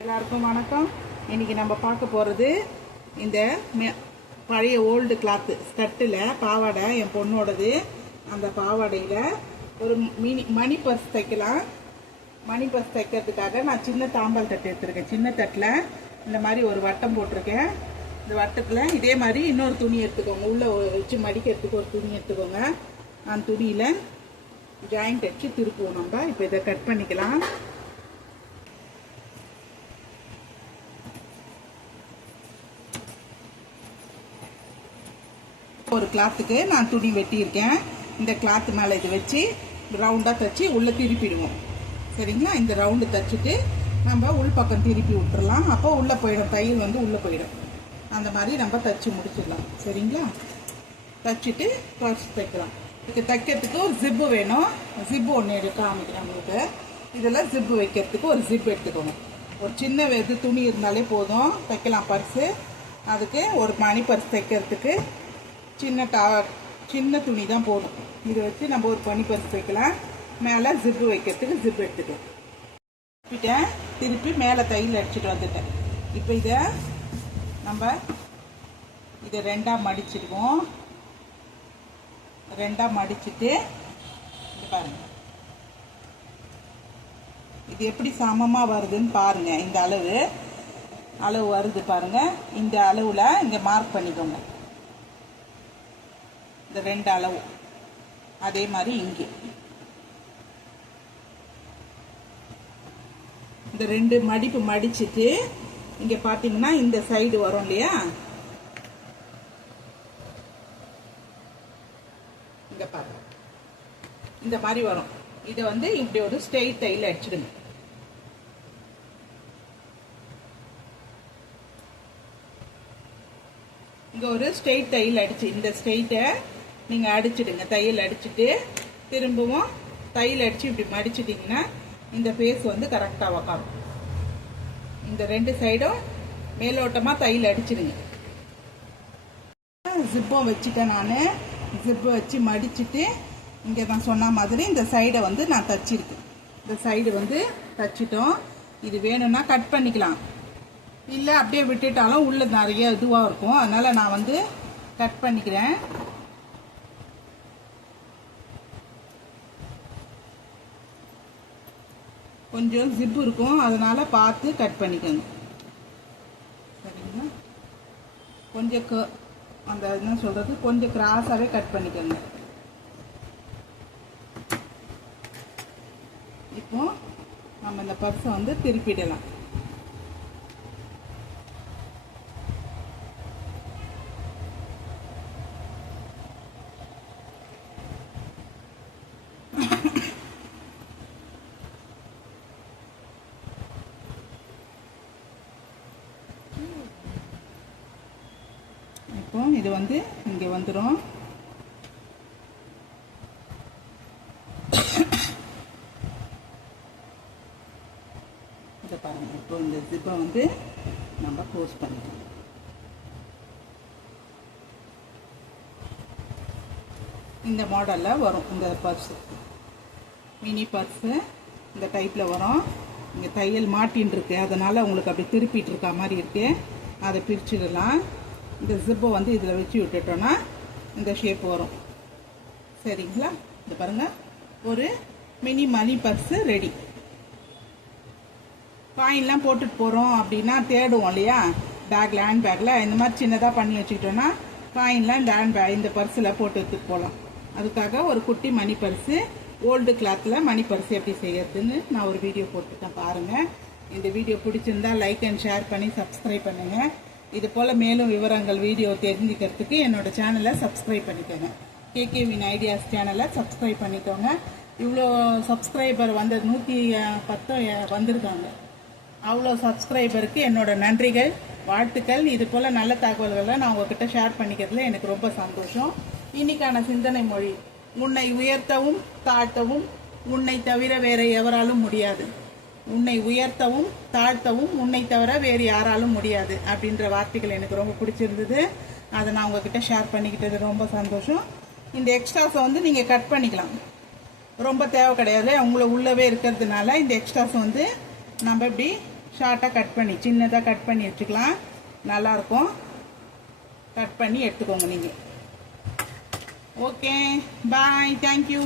எல்லாருக்கும் வணக்கம். இன்னைக்கு நம்ம பார்க்க போகிறது இந்த பழைய ஓல்டு கிளாத்து ஸ்கர்ட்டில் பாவாடை என் பொண்ணோடது. அந்த பாவாடையில் ஒரு மினி மணி பர்ஸ் தைக்கலாம். மணி பர்ஸ் தைக்கிறதுக்காக நான் சின்ன தாம்பால் தட்டு எடுத்திருக்கேன். சின்ன தட்டில் இந்த மாதிரி ஒரு வட்டம் போட்டிருக்கேன். இந்த வட்டத்தில் இதே மாதிரி இன்னொரு துணி எடுத்துக்கோங்க. உள்ளே வச்சு மடிக்கிறதுக்கு ஒரு துணி எடுத்துக்கோங்க. அந்த துணியில் ஜாயிண்ட் வச்சு திருப்புவோம் நம்ம. இப்போ இதை கட் பண்ணிக்கலாம். ஒரு கிளாத்துக்கு நான் துணி வெட்டியிருக்கேன். இந்த கிளாத்து மேலே இது வச்சு ரவுண்டாக தைச்சி உள்ளே திருப்பிடுவோம். சரிங்களா? இந்த ரவுண்டு தைச்சிட்டு நம்ம உள் பக்கம் திருப்பி விட்டுறலாம். அப்போ உள்ளே போயிடும். தையல் வந்து உள்ளே போயிடும். அந்த மாதிரி நம்ம தைச்சி முடிச்சிடலாம். சரிங்களா? தைச்சிட்டு பர்ஸ் தைக்கலாம். இதுக்கு தைக்கிறதுக்கு ஒரு ஜிப்பு வேணும். ஜிப்பு ஒன்று எடுக்க காமிக்கிறேன் உங்களுக்கு. இதில் ஜிப்பு வைக்கிறதுக்கு ஒரு ஜிப் எடுத்துக்கோங்க. ஒரு சின்ன இது துணி இருந்தாலே போதும். தைக்கலாம் பர்ஸு. அதுக்கு ஒரு மணி பர்ஸ் தைக்கிறதுக்கு சின்ன டா சின்ன துணி தான் போதும். இதை வச்சு நம்ம ஒரு பனி பர்ஸ் வைக்கலாம் மேலே ஜிப்பு வைக்கிறதுக்கு ஜிப் எடுத்துக்கலாம் திருப்பிட்டேன். திருப்பி மேலே தையல் அடிச்சுட்டு வந்துட்டேன். இப்போ இதை நம்ம இதை ரெண்டாக மடிச்சிடுவோம். ரெண்டாக மடிச்சிட்டு இது பாருங்க. இது எப்படி சமமாக வருதுன்னு பாருங்க இந்த அளவு. அளவு வருது பாருங்க. இந்த அளவில் இங்கே மார்க் பண்ணிக்கோங்க. இந்த ரெண்டு அளவு. அதே மாதிரி இங்கே. இந்த ரெண்டு மடிப்பு மடிச்சுட்டு இங்கே பார்த்தீங்கன்னா இந்த சைடு வரும் இல்லையா இங்க பாருங்க இந்த மாதிரி வரும். இதை வந்து இப்படி ஒரு ஸ்ட்ரெயிட் தையில் அடிச்சிடுங்க. இங்கே ஒரு ஸ்ட்ரெயிட் தையல் அடிச்சு இந்த ஸ்ட்ரெயிட்டை நீங்கள் அடிச்சிடுங்க. தையல் அடிச்சுட்டு திரும்பவும் தையல் அடித்து இப்படி மடிச்சிட்டிங்கன்னா இந்த ஃபேஸ் வந்து கரெக்டாக உக்காரும். இந்த ரெண்டு சைடும் மேலோட்டமாக தையல் அடிச்சிடுங்க. ஜிப்பும் வச்சுட்டேன் நான். ஜிப்பு வச்சு மடிச்சுட்டு இங்கே நான் சொன்ன மாதிரி இந்த சைடை வந்து நான் தச்சிருக்கேன். இந்த சைடு வந்து தச்சிட்டோம். இது வேணும்னா கட் பண்ணிக்கலாம். இல்லை அப்படியே விட்டுட்டாலும் உள்ள நிறைய இதுவாக இருக்கும். அதனால் நான் வந்து கட் பண்ணிக்கிறேன். கொஞ்சம் ஜிப்பு இருக்கும். அதனால் பார்த்து கட் பண்ணிக்கோங்க. சரிங்களா? கொஞ்சம் க அந்த என்ன சொல்கிறது கொஞ்சம் கிராஸாகவே கட் பண்ணிக்கோங்க. இப்போ நம்ம இந்த பர்ஸை வந்து திருப்பிடலாம். இப்போ இது வந்து இங்கே வந்துடும் இதை பாருங்க. இப்போ இந்த ஜிப்பை வந்து நம்ம க்ளோஸ் பண்ணிக்கலாம். இந்த மாடலில் வரும். இந்த பர்ஸு மினி பர்ஸு இந்த டைப்பில் வரும். இங்கே தையல் மாட்டின்னு இருக்கு அதனால் உங்களுக்கு அப்படி திருப்பிட்டு இருக்க மாதிரி இருக்கு. அதை பிரிச்சுடலாம். இந்த ஜிப்பை வந்து இதில் வச்சு விட்டுட்டோன்னா இந்த ஷேப் வரும். சரிங்களா? இந்த பாருங்கள் ஒரு மினி மணி பர்ஸு ரெடி காயின்லாம் போட்டுட்டு போகிறோம் அப்படின்னா தேடுவோம் இல்லையா? பேக்கில் ஹேண்ட் பேக்கில் இந்த மாதிரி சின்னதாக பண்ணி வச்சுக்கிட்டோன்னா காயின்லாம் இந்த ஹேண்ட் பேக் இந்த பர்ஸில் போட்டு எடுத்துகிட்டு போகலாம் அதுக்காக ஒரு குட்டி மணி பர்ஸு ஓல்டு கிளாத்தில் மணி பர்ஸ் எப்படி செய்யறதுன்னு நான் ஒரு வீடியோ போட்டுருக்கேன் பாருங்கள் இந்த வீடியோ பிடிச்சிருந்தா லைக் அண்ட் ஷேர் பண்ணி சப்ஸ்கிரைப் பண்ணுங்கள் இது போல் மேலும் விவரங்கள் வீடியோ தெரிஞ்சுக்கிறதுக்கு என்னோடய சேனலை சப்ஸ்கிரைப் பண்ணிக்கோங்க. கேகேவின் ஐடியாஸ் சேனலை சப்ஸ்கிரைப் பண்ணிக்கோங்க. இவ்வளோ சப்ஸ்கிரைபர் வந்தது நூற்றி பத்தோ வந்திருக்காங்க. அவ்வளோ சப்ஸ்கிரைபருக்கு என்னோட நன்றிகள் வாழ்த்துக்கள். இது போல் நல்ல தகவல்களை நான் உங்ககிட்ட ஷேர் பண்ணிக்கிறதுல எனக்கு ரொம்ப சந்தோஷம். இன்னைக்கான சிந்தனை மொழி உன்னை உயர்த்தவும் தாழ்த்தவும் உன்னை தவிர வேற எவராலும் முடியாது. உன்னை உயர்த்தவும் தாழ்த்தவும் உன்னை தவிர வேறு யாராலும் முடியாது அப்படின்ற வார்த்தைகள் எனக்கு ரொம்ப பிடிச்சிருந்தது. அதை நான் உங்ககிட்ட ஷேர் பண்ணிக்கிட்டது ரொம்ப சந்தோஷம். இந்த எக்ஸ்ட்ராஸை வந்து நீங்கள் கட் பண்ணிக்கலாம். ரொம்ப தேவை கிடையாது. அவங்கள உள்ளவே இருக்கிறதுனால இந்த எக்ஸ்ட்ராஸ் வந்து நம்ம இப்படி ஷார்ட்டாக கட் பண்ணி சின்னதாக கட் பண்ணி வச்சுக்கலாம். நல்லாயிருக்கும். கட் பண்ணி எடுத்துக்கோங்க நீங்கள் ஓகே. Bye thank you